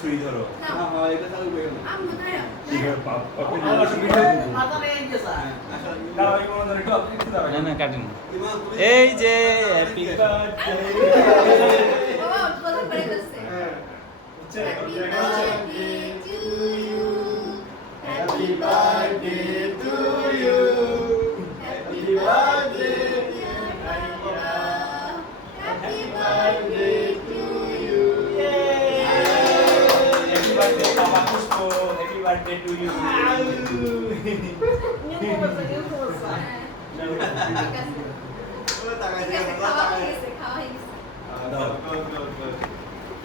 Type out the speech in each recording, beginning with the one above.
ছুরি ধরো এটা চালু করে গেল আম্মু দাঁড়াও না না কাটেন ইমাম তুমি এই যে হ্যাপি বার্থডে ও কথা পড়ে গেছে happy birthday to you happy birthday to you happy birthday happy birthday to you happy birthday বাবা Pushpa happy birthday to you তাকাই ঠিক আছে খাওয়া হয়ে গেছে দাও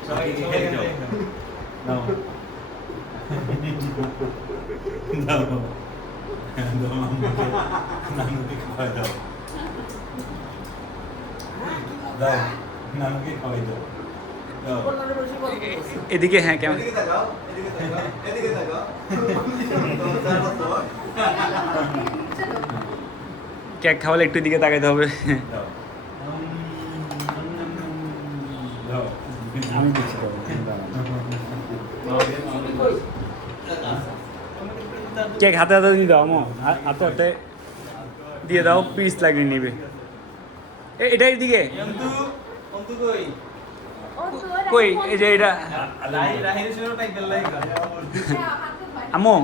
সবাই খেয়ে যাও নাও দাও নানুকে খাওয়াই দাও দাও নানুকে খাওয়াই দাও দাও এদিকে হ্যাঁ কেমন এদিকে তাকাও এদিকে তাকাও তো তারপর চলো কেক খাওয়ালে একটু দিকে তাকাইতে হবে দাও দাও আমি দিচ্ছি কেক হাতে হাতে দিয়ে দাও আমো হাতে হাতে দিয়ে দাও পিস লাগিয়ে নিবে এটা এদিকে অন্তু অন্তু কই কই এই যে এটা রাহির শুরু টাইপ বেল লাগা আম্মু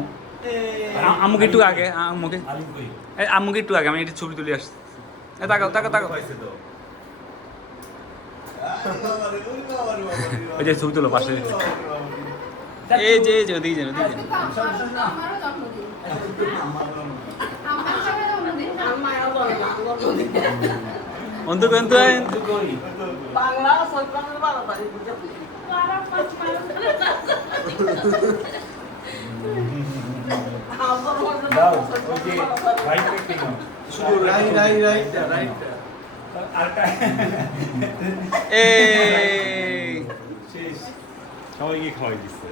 আম্মুকে একটু আগে আম্মুকে আলিম কই আম্মুকে একটু আগে আমি একটু ছবি তুলে আসছি তাকাও তাকাও তাকাও হইছে তো ওই যে ছবি তুলো পাশে এই যে ওদিকে যান ওদিকে যান আমারও জন্মদিন আমারও জন্মদিন অন্তু অন্তু অন্তু কই বাংলা সরকারের বারো তারিখ বুঝে দাও ওই যে রাইট পেটি নাও শুধু রাইট আরটা এই শেষ সবাইকে খাওয়াই দিচ্ছে